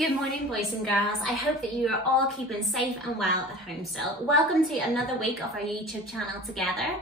Good morning, boys and girls. I hope that you are all keeping safe and well at home still. Welcome to another week of our YouTube channel together.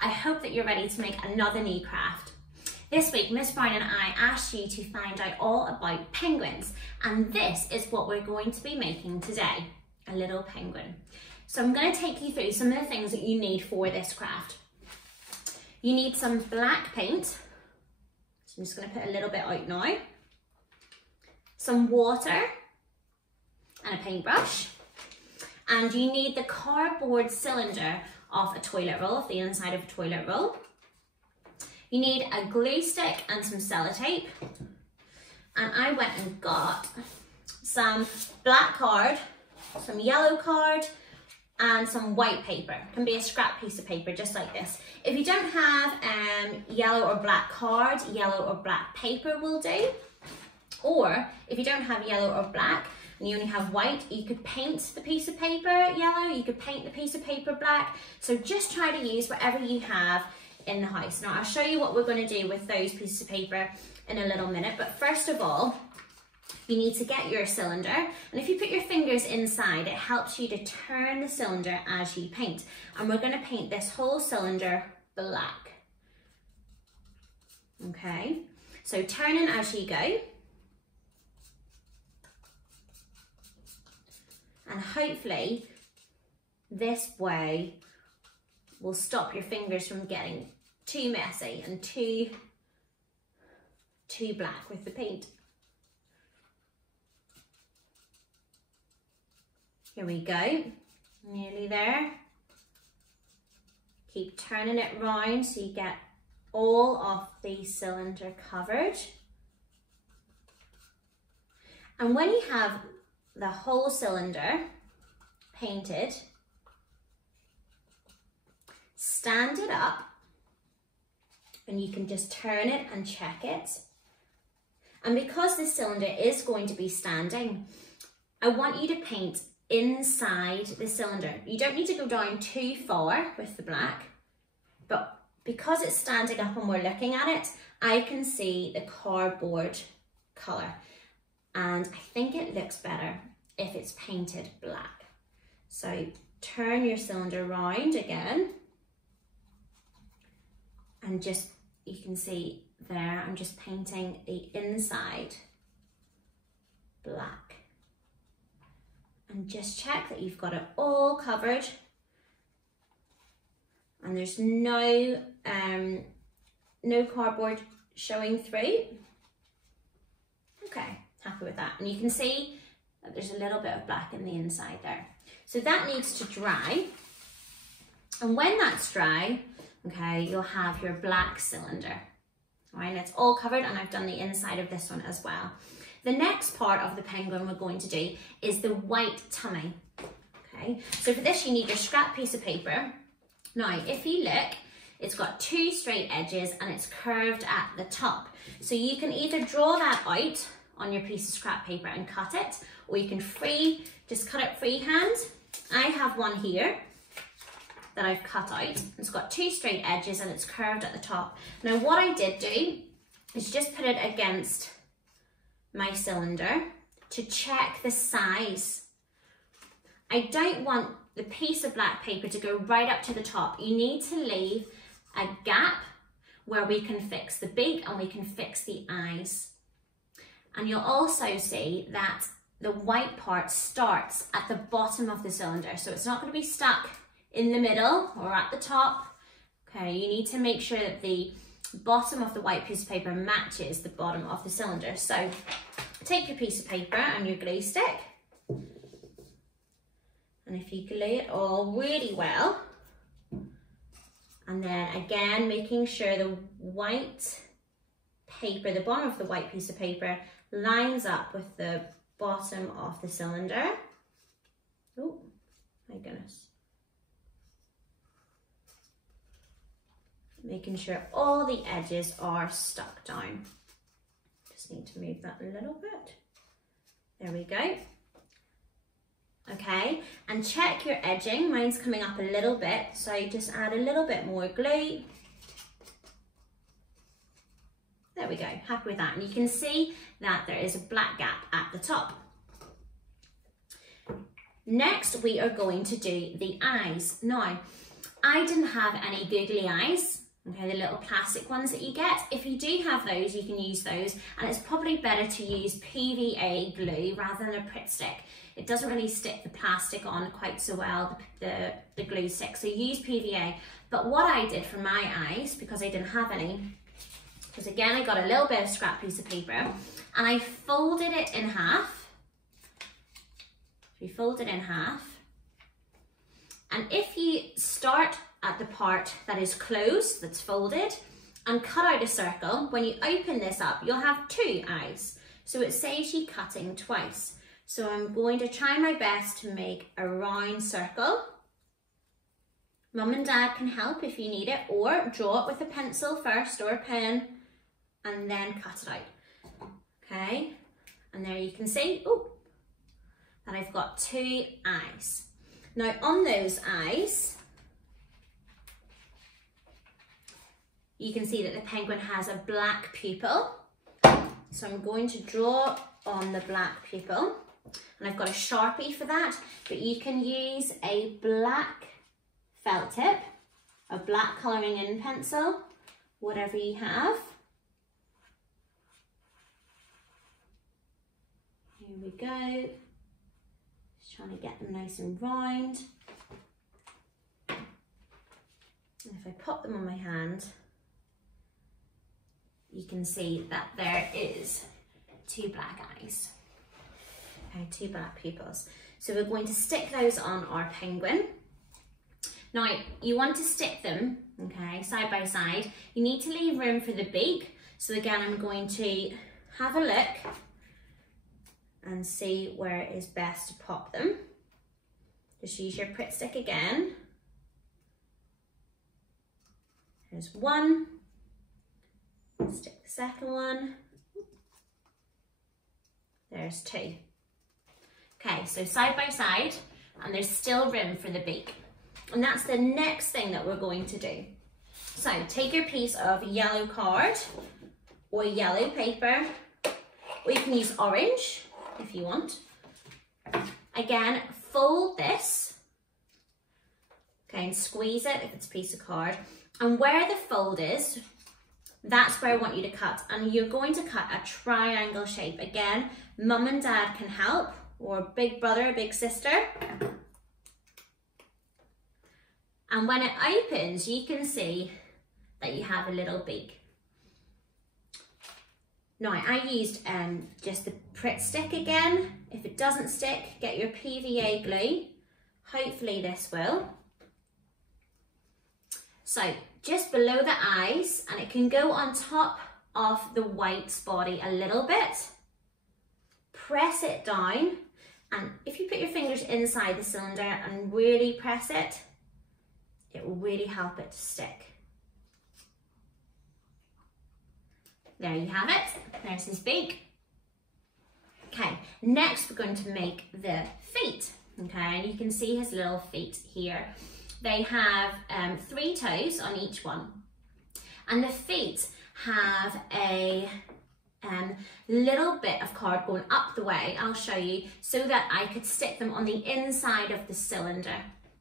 I hope that you're ready to make another new craft. This week, Miss Brown and I asked you to find out all about penguins, and this is what we're going to be making today, a little penguin. So I'm going to take you through some of the things that you need for this craft. You need some black paint. So I'm just going to put a little bit out now. Some water and a paintbrush, and you need the cardboard cylinder of a toilet roll, of the inside of a toilet roll. You need a glue stick and some sellotape, and I went and got some black card, some yellow card, and some white paper. It can be a scrap piece of paper just like this. If you don't have yellow or black card, yellow or black paper will do. Or if you don't have yellow or black and you only have white, you could paint the piece of paper yellow, you could paint the piece of paper black. So just try to use whatever you have in the house. Now I'll show you what we're going to do with those pieces of paper in a little minute, but first of all, you need to get your cylinder, and if you put your fingers inside, it helps you to turn the cylinder as you paint. And we're going to paint this whole cylinder black. Okay, so turning as you go. And hopefully this way will stop your fingers from getting too messy and too black with the paint. Here we go, nearly there. Keep turning it round so you get all of the cylinder covered. And when you have the whole cylinder painted, stand it up, and you can just turn it and check it. And because this cylinder is going to be standing, I want you to paint inside the cylinder. You don't need to go down too far with the black, but because it's standing up and we're looking at it, I can see the cardboard colour. And I think it looks better if it's painted black. So turn your cylinder round again, and just, you can see there, I'm just painting the inside black. And just check that you've got it all covered and there's no cardboard showing through. Okay, happy with that. And you can see that there's a little bit of black in the inside there. So that needs to dry. And when that's dry, okay, you'll have your black cylinder. All right, and it's all covered, and I've done the inside of this one as well. The next part of the penguin we're going to do is the white tummy. Okay, so for this you need your scrap piece of paper. Now, if you look, it's got two straight edges and it's curved at the top. So you can either draw that out on your piece of scrap paper and cut it, or you can just cut it freehand. I have one here that I've cut out. It's got two straight edges and it's curved at the top. Now what I did do is just put it against my cylinder to check the size. I don't want the piece of black paper to go right up to the top. You need to leave a gap where we can fix the beak and we can fix the eyes. And you'll also see that the white part starts at the bottom of the cylinder. So it's not going to be stuck in the middle or at the top. Okay, you need to make sure that the bottom of the white piece of paper matches the bottom of the cylinder. So take your piece of paper and your glue stick. And if you glue it all really well, and then again, making sure the white paper, the bottom of the white piece of paper lines up with the bottom of the cylinder. Oh, my goodness. Making sure all the edges are stuck down. Just need to move that a little bit. There we go. Okay, and check your edging. Mine's coming up a little bit, so just add a little bit more glue. There we go, happy with that. And you can see that there is a black gap at the top. Next, we are going to do the eyes. Now, I didn't have any googly eyes, okay, the little plastic ones that you get. If you do have those, you can use those, and it's probably better to use PVA glue rather than a Pritt stick. It doesn't really stick the plastic on quite so well, the glue stick, so use PVA. But what I did for my eyes, because I didn't have any, was again, I got a little bit of scrap piece of paper and I folded it in half. We fold it in half. And if you start at the part that is closed, that's folded, and cut out a circle, when you open this up, you'll have 2 eyes. So it saves you cutting twice. So I'm going to try my best to make a round circle. Mum and Dad can help if you need it, or draw it with a pencil first or a pen and then cut it out. Okay, and there you can see, oh, that I've got 2 eyes. Now on those eyes, you can see that the penguin has a black pupil. So I'm going to draw on the black pupil, and I've got a Sharpie for that, but you can use a black felt tip, a black colouring in pencil, whatever you have. Here we go. Just trying to get them nice and round. And if I pop them on my hand, you can see that there is 2 black eyes. Okay, 2 black pupils. So we're going to stick those on our penguin. Now, you want to stick them, okay, side by side. You need to leave room for the beak. So again, I'm going to have a look and see where it is best to pop them. Just use your Pritt stick again. Here's one. Stick the second one. There's 2. Okay, so side by side, and there's still room for the beak. And that's the next thing that we're going to do. So take your piece of yellow card or yellow paper, or you can use orange if you want. Again, fold this, okay, and squeeze it if it's a piece of card. And where the fold is, that's where I want you to cut. And you're going to cut a triangle shape. Again, Mum and Dad can help, or big brother, big sister. And when it opens, you can see that you have a little beak. Now, I used just the Pritt stick again. If it doesn't stick, get your PVA glue. Hopefully this will. So just below the eyes, and it can go on top of the white's body a little bit. Press it down, and if you put your fingers inside the cylinder and really press it, it will really help it to stick. There you have it. There's his beak. Okay, next we're going to make the feet. Okay, and you can see his little feet here. They have 3 toes on each one. And the feet have a little bit of card going up the way, I'll show you, so that I could stick them on the inside of the cylinder.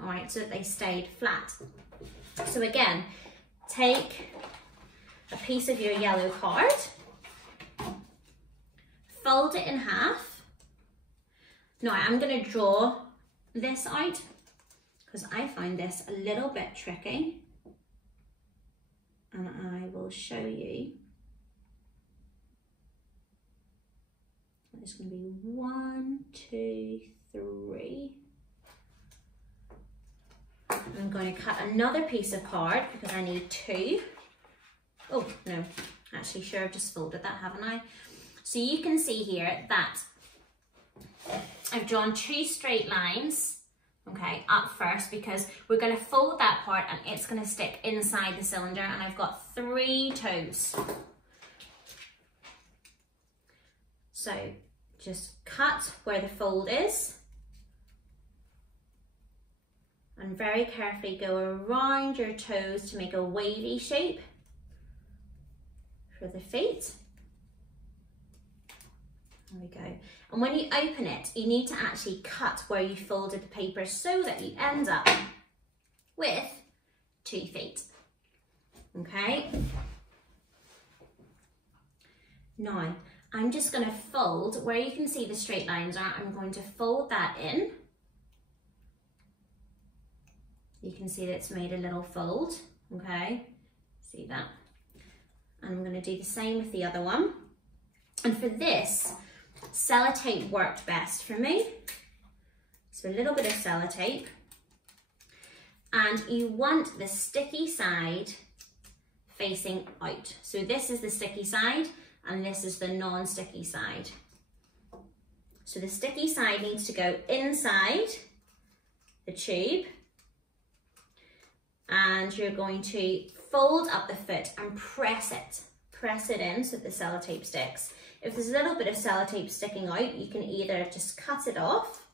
All right, so that they stayed flat. So again, take a piece of your yellow card, fold it in half. Now I'm going to draw this out because I find this a little bit tricky, and I will show you. It's going to be 1, 2, 3. I'm going to cut another piece of card because I need 2. Oh, no, actually, sure, I've just folded that, haven't I? So you can see here that I've drawn 2 straight lines, okay, up first, because we're going to fold that part and it's going to stick inside the cylinder, and I've got 3 toes. So just cut where the fold is, and very carefully go around your toes to make a wavy shape for the feet. There we go. And when you open it, you need to actually cut where you folded the paper so that you end up with 2 feet. Okay. Now, I'm just going to fold where you can see the straight lines are. I'm going to fold that in. You can see that it's made a little fold. Okay. See that? And I'm going to do the same with the other one. And for this, sellotape worked best for me. So a little bit of sellotape. And you want the sticky side facing out. So this is the sticky side and this is the non-sticky side. So the sticky side needs to go inside the tube. And you're going to fold up the foot and press it in so that the sellotape sticks. If there's a little bit of sellotape sticking out, you can either just cut it off,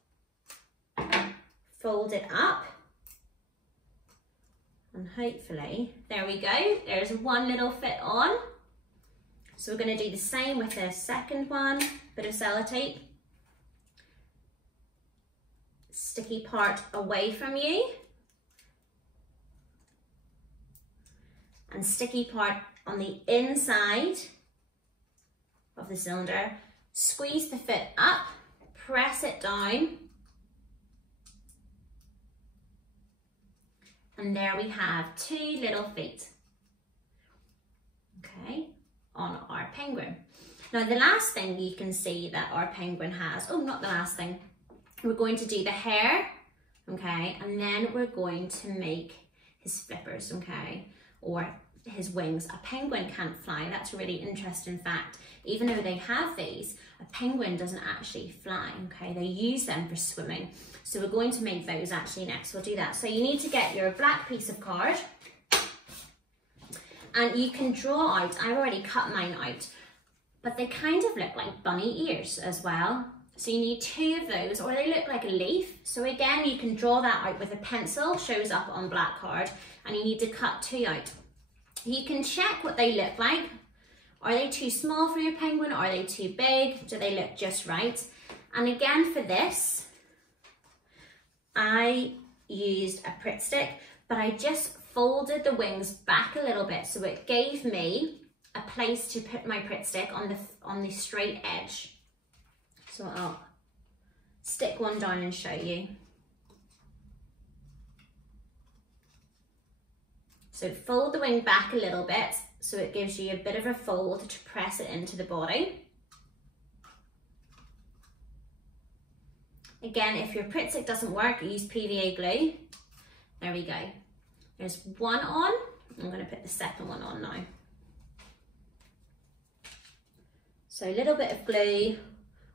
fold it up, and hopefully, there we go, there's one little fit on. So we're going to do the same with the second one, bit of sellotape, sticky part away from you, and sticky part on the inside of the cylinder. Squeeze the foot up, press it down, and there we have 2 little feet, okay, on our penguin. Now the last thing you can see that our penguin has, oh, not the last thing, we're going to do the hair, okay, and then we're going to make his flippers, okay, or his wings. A penguin can't fly. That's a really interesting fact. Even though they have these, a penguin doesn't actually fly, okay? They use them for swimming. So we're going to make those actually next. We'll do that. So you need to get your black piece of card and you can draw out, I've already cut mine out, but they kind of look like bunny ears as well. So you need 2 of those, or they look like a leaf. So again, you can draw that out with a pencil, shows up on black card, and you need to cut 2 out. You can check what they look like. Are they too small for your penguin? Are they too big? Do they look just right? And again for this, I used a Pritt stick, but I just folded the wings back a little bit so it gave me a place to put my Pritt stick on the straight edge. So I'll stick one down and show you. So fold the wing back a little bit so it gives you a bit of a fold to press it into the body. Again, if your Pritt stick doesn't work, use PVA glue. There we go. There's one on. I'm going to put the second one on now. So a little bit of glue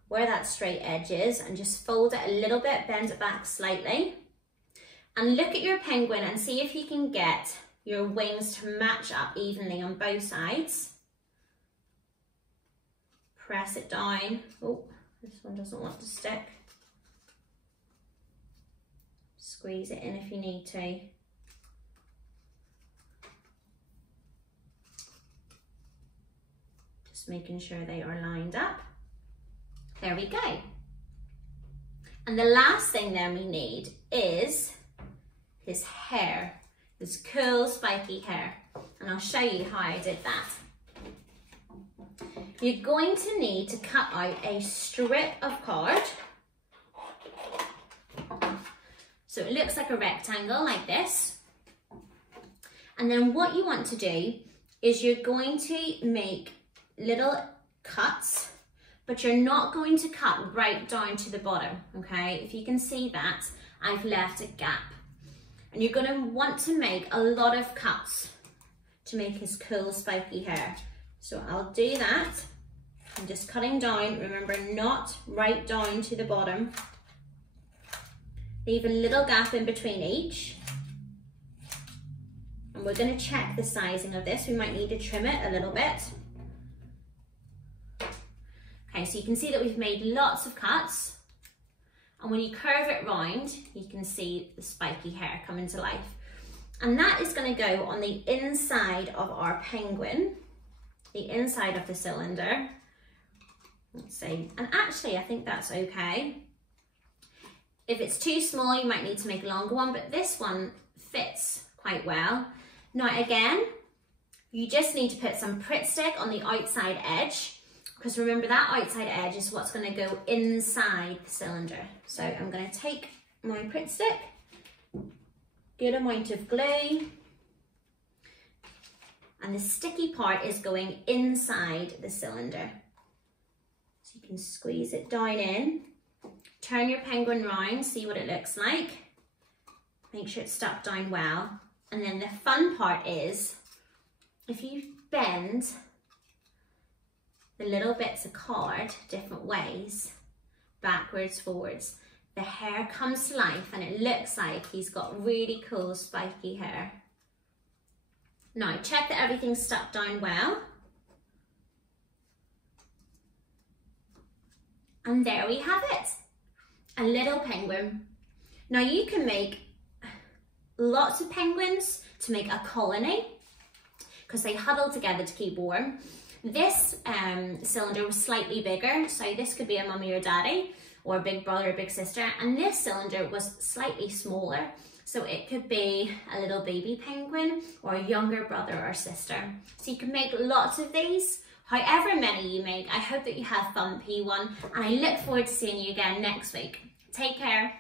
where that straight edge is and just fold it a little bit, bend it back slightly. And look at your penguin and see if you can get your wings to match up evenly on both sides. Press it down. Oh, this one doesn't want to stick. Squeeze it in if you need to. Just making sure they are lined up. There we go. And the last thing then we need is his hair. This cool spiky hair, and I'll show you how I did that. You're going to need to cut out a strip of card. So it looks like a rectangle like this. And then what you want to do is you're going to make little cuts, but you're not going to cut right down to the bottom, okay? If you can see that, I've left a gap. And you're going to want to make a lot of cuts to make his cool spiky hair. So I'll do that. I'm just cutting down, remember not right down to the bottom. Leave a little gap in between each. And we're going to check the sizing of this. We might need to trim it a little bit. Okay, so you can see that we've made lots of cuts. And when you curve it round, you can see the spiky hair coming to life. And that is going to go on the inside of our penguin, the inside of the cylinder. Let's see, and actually I think that's okay. If it's too small, you might need to make a longer one, but this one fits quite well. Now again, you just need to put some Pritt Stick on the outside edge, because remember that outside edge is what's going to go inside the cylinder. So I'm going to take my Pritt Stick, good amount of glue, and the sticky part is going inside the cylinder. So you can squeeze it down in, turn your penguin round, see what it looks like. Make sure it's stuck down well. And then the fun part is, if you bend the little bits of card different ways, backwards, forwards, the hair comes to life and it looks like he's got really cool spiky hair. Now check that everything's stuck down well. And there we have it, a little penguin. Now you can make lots of penguins to make a colony, because they huddle together to keep warm. This cylinder was slightly bigger, so this could be a mummy or daddy, or a big brother or big sister, and this cylinder was slightly smaller, so it could be a little baby penguin or a younger brother or sister. So you can make lots of these, however many you make. I hope that you have fun, P1, and I look forward to seeing you again next week. Take care.